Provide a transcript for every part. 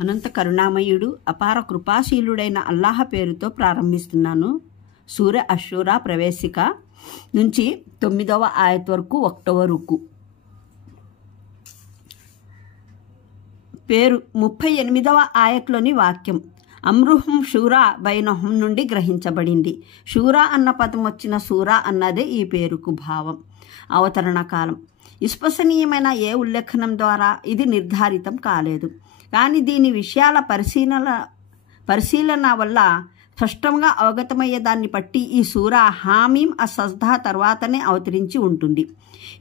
అనంత కరుణామయుడు అపార కృపాశీలుడైన అల్లాహ్ పేరుతో ప్రారంభిస్తున్నాను. సూర అషూరా ప్రవేశిక నుంచి 9వ ఆయత్ వరకు 1వ రుకు. పేరు 38వ ఆయత్లోని వాక్యం అమ్రుహం షూరా బైనహం నుండి గ్రహించబడింది. షూరా అన్న పదం వచ్చిన సూరా అన్నదే ఈ పేరుకు భావం. అవతరణ కాలం విశ్వసనీయమైన ఏ ఉల్లేఖనం ద్వారా ఇది నిర్ధారితం కాలేదు. కానీ దీని విషయాల పరిశీలన వల్ల స్పష్టంగా అవగతమయ్యే దాన్ని బట్టి ఈ సూరా హామీం అసజ్దా తర్వాతనే అవతరించి ఉంటుంది.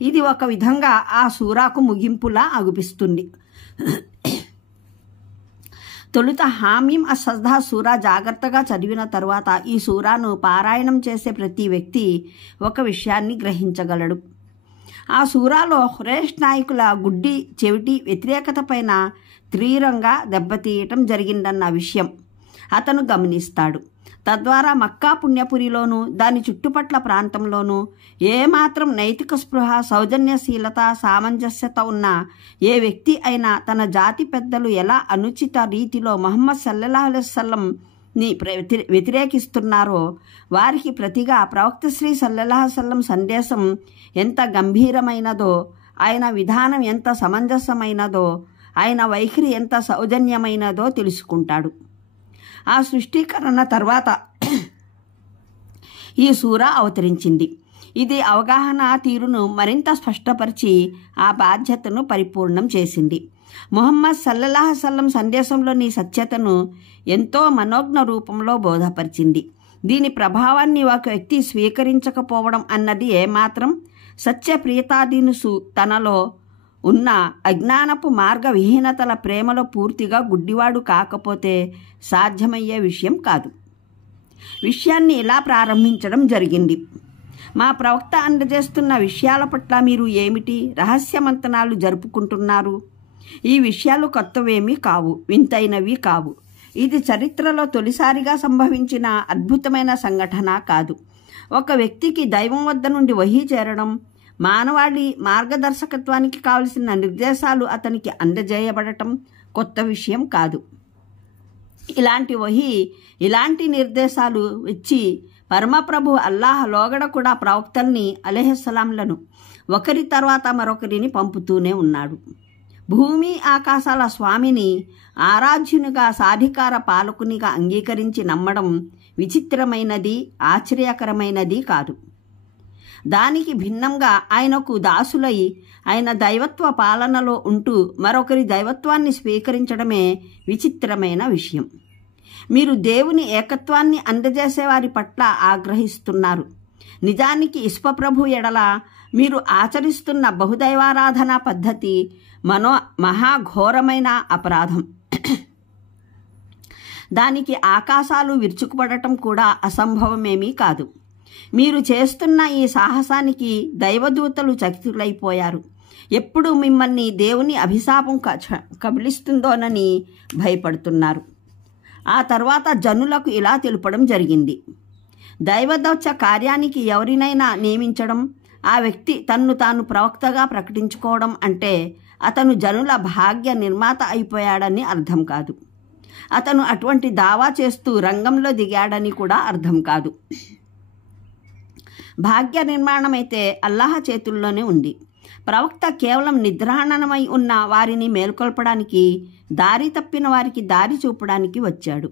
ఇది ఒక విధంగా ఆ సూరాకు ముగింపులా అగుపిస్తుంది. తొలుత హామీం అసజ్దా సూరా జాగ్రత్తగా చదివిన తర్వాత ఈ సూరాను పారాయణం చేసే ప్రతి వ్యక్తి ఒక విషయాన్ని గ్రహించగలడు. ఆ సూరాలో ఖురైష్ నాయకుల గుడ్డి చెవిటి వ్యతిరేకత పైన తీవ్రంగా దెబ్బతీయటం జరిగిందన్న విషయం అతను గమనిస్తాడు. తద్వారా మక్కా పుణ్యపురిలోనూ దాని చుట్టుపట్ల ప్రాంతంలోనూ ఏమాత్రం నైతిక స్పృహ, సౌజన్యశీలత, సామంజస్యత ఉన్న ఏ వ్యక్తి అయినా తన జాతి పెద్దలు ఎలా అనుచిత రీతిలో ముహమ్మద్ సల్లల్లాహు అలైహి వసల్లంని వ్యతిరేకిస్తున్నారో వారికి ప్రతిగా ప్రవక్త శ్రీ సల్లల్లాహు అలైహి వసల్లం సందేశం ఎంత గంభీరమైనదో, ఆయన విధానం ఎంత సమంజసమైనదో, ఆయన వైఖరి ఎంత సౌజన్యమైనదో తెలుసుకుంటాడు. ఆ సృష్టీకరణ తర్వాత ఈ సూరా అవతరించింది. ఇది అవగాహన తీరును మరింత స్పష్టపరిచి ఆ బాధ్యతను పరిపూర్ణం చేసింది. ముహమ్మద్ సల్లల్లాహు అలైహి వసల్లం సందేశంలోని సత్యతను ఎంతో మనోజ్ఞ రూపంలో బోధపరిచింది. దీని ప్రభావాన్ని ఒక వ్యక్తి స్వీకరించకపోవడం అన్నది ఏమాత్రం సత్యప్రియతాదీనుసు తనలో ఉన్న అజ్ఞానపు మార్గ విహీనతల ప్రేమలో పూర్తిగా గుడ్డివాడు కాకపోతే సాధ్యమయ్యే విషయం కాదు. విషయాన్ని ఇలా ప్రారంభించడం జరిగింది. మా ప్రవక్త అందజేస్తున్న విషయాల పట్ల మీరు ఏమిటి రహస్యమంతనాలు జరుపుకుంటున్నారు? ఈ విషయాలు కొత్తవేమీ కావు, వింతైనవి కావు. ఇది చరిత్రలో తొలిసారిగా సంభవించిన అద్భుతమైన సంఘటన కాదు. ఒక వ్యక్తికి దైవం వద్ద నుండి వహీ చేరడం, మానవాళి మార్గదర్శకత్వానికి కావలసిన నిర్దేశాలు అతనికి అందజేయబడటం కొత్త విషయం కాదు. ఇలాంటి వహీ, ఇలాంటి నిర్దేశాలు ఇచ్చి పరమప్రభు అల్లాహ్ లోగడ కూడా ప్రవక్తల్ని అలైహిస్సలాంలను ఒకరి తర్వాత మరొకరిని పంపుతూనే ఉన్నాడు. భూమి ఆకాశాల స్వామిని ఆరాధ్యునిగా, సాధికార పాలకునిగా అంగీకరించి నమ్మడం విచిత్రమైనది, ఆశ్చర్యకరమైనది కాదు. దానికి భిన్నంగా ఆయనకు దాసులై ఆయన దైవత్వ పాలనలో ఉంటూ మరొకరి దైవత్వాన్ని స్వీకరించడమే విచిత్రమైన విషయం. మీరు దేవుని ఏకత్వాన్ని అందజేసేవారి పట్ల ఆగ్రహిస్తున్నారు. నిజానికి విశ్వప్రభు ఎడల మీరు ఆచరిస్తున్న బహుదైవారాధనా పద్ధతి మహాఘోరమైన అపరాధం. దానికి ఆకాశాలు విరుచుకుపడటం కూడా అసంభవమేమీ కాదు. మీరు చేస్తున్న ఈ సాహసానికి దైవదూతలు చకితులైపోయారు. ఎప్పుడు మిమ్మల్ని దేవుని అభిశాపం కబలిస్తుందోనని భయపడుతున్నారు. ఆ తర్వాత జనులకు ఇలా తెలుపడం జరిగింది. దైవదౌత్య కార్యానికి ఎవరినైనా నియమించడం, ఆ వ్యక్తి తన్ను తాను ప్రవక్తగా ప్రకటించుకోవడం అంటే అతను జనుల భాగ్య నిర్మాత అయిపోయాడని అర్థం కాదు. అతను అటువంటి దావా చేస్తూ రంగంలో దిగాడని కూడా అర్థం కాదు. భాగ్య నిర్మాణం అయితే అల్లాహ్ చేతుల్లోనే ఉంది. ప్రవక్త కేవలం నిద్రాణమై ఉన్న వారిని మేల్కొల్పడానికి, దారి తప్పిన వారికి దారి చూపడానికి వచ్చాడు.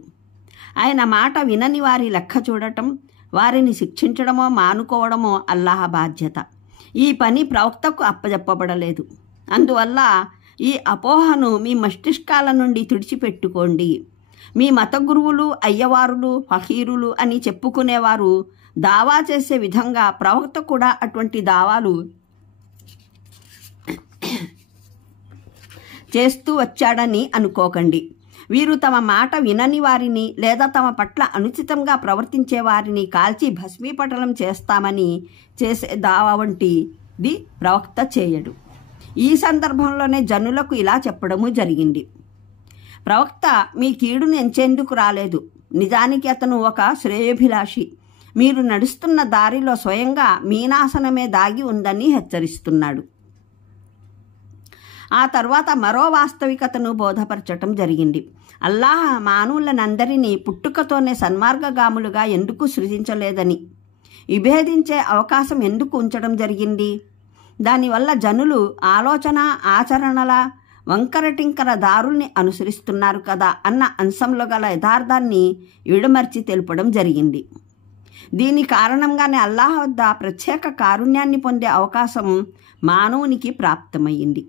ఆయన మాట వినని వారి లెక్క చూడటం, వారిని శిక్షించడమో మానుకోవడమో అల్లాహ్ బాధ్యత. ఈ పని ప్రవక్తకు అప్పజెప్పబడలేదు. అందువల్ల ఈ అపోహను మీ మస్తిష్కాల నుండి తుడిచిపెట్టుకోండి. మీ మత గురువులు, అయ్యవారులు, ఫకీరులు అని చెప్పుకునేవారు దావా చేసే విధంగా ప్రవక్త కూడా అటువంటి దావాలు చేస్తూ వచ్చాడని అనుకోకండి. వీరు తమ మాట వినని వారిని లేదా తమ పట్ల అనుచితంగా ప్రవర్తించే వారిని కాల్చి భస్మీపటలం చేస్తామని చేసే దావా వంటిది ప్రవక్త చేయడు. ఈ సందర్భంలోనే జనులకు ఇలా చెప్పడము జరిగింది. ప్రవక్త మీ కీడును ఎంచేందుకు రాలేదు. నిజానికి అతను ఒక శ్రేయోభిలాషి. మీరు నడుస్తున్న దారిలో స్వయంగా మీనాశనమే దాగి ఉందని హెచ్చరిస్తున్నాడు. ఆ తర్వాత మరో వాస్తవికతను బోధపరచటం జరిగింది. అల్లాహ్ మానవులనందరినీ పుట్టుకతోనే సన్మార్గగాములుగా ఎందుకు సృజించలేదని, విభేదించే అవకాశం ఎందుకు ఉంచడం జరిగింది, దానివల్ల జనులు ఆలోచన ఆచరణల వంకరటింకర దారుల్ని అనుసరిస్తున్నారు కదా అన్న అంశంలో గల యథార్థాన్ని విడమర్చి తెలుపడం జరిగింది. దీని కారణంగానే అల్లాహ్ వద్ద ప్రత్యేక కారుణ్యాన్ని పొందే అవకాశం మానవునికి ప్రాప్తమయ్యింది.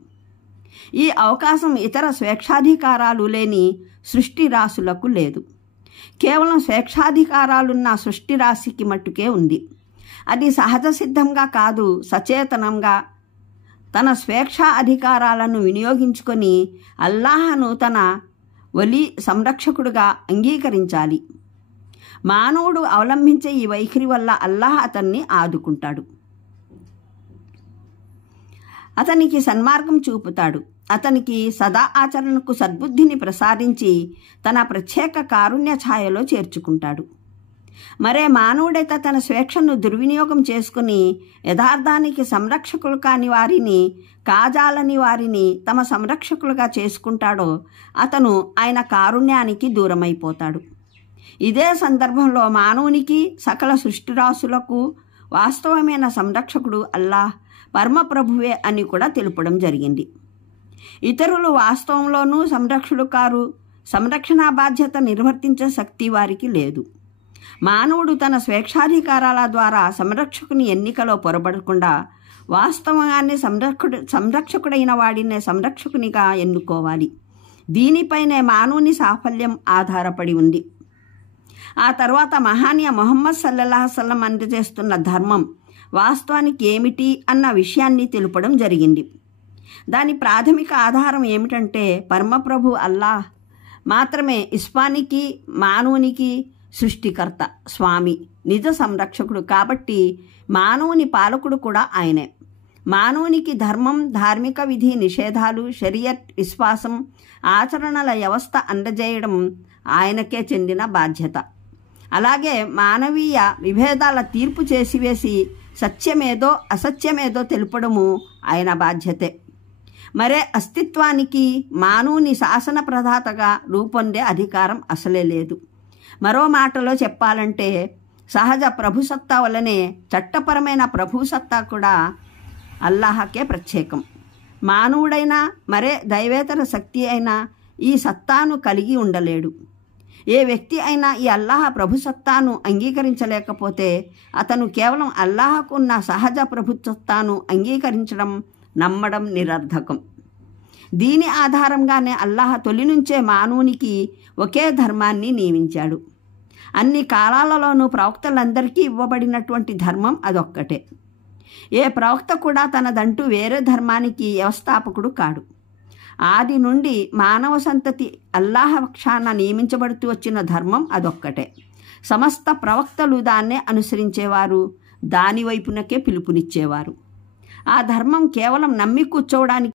ఈ అవకాశం ఇతర స్వేచ్ఛాధికారాలు లేని సృష్టి రాశులకు లేదు. కేవలం స్వేచ్ఛాధికారాలున్న సృష్టి రాశికి మట్టుకే ఉంది. అది సహజ సిద్ధంగా కాదు, సచేతనంగా తన స్వేచ్ఛా అధికారాలను వినియోగించుకొని అల్లాహను తన వలి సంరక్షకుడుగా అంగీకరించాలి. మానవుడు అవలంబించే ఈ వైఖరి వల్ల అల్లాహ్ అతన్ని ఆదుకుంటాడు, అతనికి సన్మార్గం చూపుతాడు, అతనికి సదా ఆచరణకు సద్బుద్ధిని ప్రసాదించి తన ప్రత్యేక కారుణ్య ఛాయలో చేర్చుకుంటాడు. మరే మానవుడైతే తన స్వేచ్ఛను దుర్వినియోగం చేసుకుని యథార్థానికి సంరక్షకులు కాని వారిని, కాజాలని వారిని తమ సంరక్షకులుగా చేసుకుంటాడో అతను ఆయన కారుణ్యానికి దూరమైపోతాడు. ఇదే సందర్భంలో మానవునికి సకల సృష్టిరాశులకు వాస్తవమైన సంరక్షకుడు అల్లాహ్ పరమప్రభువే అని కూడా తెలుపడం జరిగింది. ఇతరులు వాస్తవంలోనూ సంరక్షకులు కారు, సంరక్షణ బాధ్యత నిర్వర్తించే శక్తి వారికి లేదు. మానవుడు తన స్వేచ్ఛాధికారాల ద్వారా సంరక్షకుని ఎన్నికలో పొరబడకుండా వాస్తవాన్ని సంరక్షకుడైన వాడినే సంరక్షకునిగా ఎన్నుకోవాలి. దీనిపైనే మానవుని సాఫల్యం ఆధారపడి ఉంది. ఆ తర్వాత మహానీయ ముహమ్మద్ సల్లల్లాహు అలైహి వసల్లం అందజేస్తున్న ధర్మం వాస్తవానికి ఏమిటి అన్న విషయాన్ని తెలుపడం జరిగింది. దాని ప్రాథమిక ఆధారం ఏమిటంటే పరమప్రభు అల్లాహ్ మాత్రమే ఇస్వానికి, మానవునికి సృష్టికర్త, స్వామి, నిజ సంరక్షకుడు. కాబట్టి మానవుని పాలకుడు కూడా ఆయనే. మానవునికి ధర్మం, ధార్మిక విధి నిషేధాలు, షరియత్, విశ్వాసం, ఆచరణల వ్యవస్థ అందజేయడం ఆయనకే చెందిన బాధ్యత. అలాగే మానవీయ విభేదాల తీర్పు చేసివేసి సత్యమేదో అసత్యమేదో తెలుపడము ఆయన బాధ్యతే. మరే అస్తిత్వానికి మానవుని శాసన ప్రదాతగా రూపొందే అధికారం అసలే లేదు. మరో మాటలో చెప్పాలంటే సహజ ప్రభుసత్తా వల్లనే చట్టపరమైన ప్రభుసత్తా కూడా అల్లాహకే ప్రత్యేకం. మానవుడైనా మరే దైవేతర శక్తి అయినా ఈ సత్తాను కలిగి ఉండలేడు. ఏ వ్యక్తి అయినా ఈ అల్లాహ ప్రభుసత్తాను అంగీకరించలేకపోతే అతను కేవలం అల్లాహకు ఉన్న సహజ ప్రభుసత్తాను అంగీకరించడం, నమ్మడం నిరర్థకం. దీని ఆధారంగానే అల్లాహ్ తొలి నుంచే మానవునికి ఒకే ధర్మాన్ని నియమించాడు. అన్ని కాలాలలోనూ ప్రవక్తలందరికీ ఇవ్వబడినటువంటి ధర్మం అదొక్కటే. ఏ ప్రవక్త కూడా తనదంటూ వేరే ధర్మానికి వ్యవస్థాపకుడు కాడు. ఆది నుండి మానవ సంతతి అల్లాహ్ పక్షాన నియమించబడుతూ వచ్చిన ధర్మం అదొక్కటే. సమస్త ప్రవక్తలు దాన్నే అనుసరించేవారు, దాని వైపునకే పిలుపునిచ్చేవారు. ఆ ధర్మం కేవలం నమ్మి కూర్చోవడానికి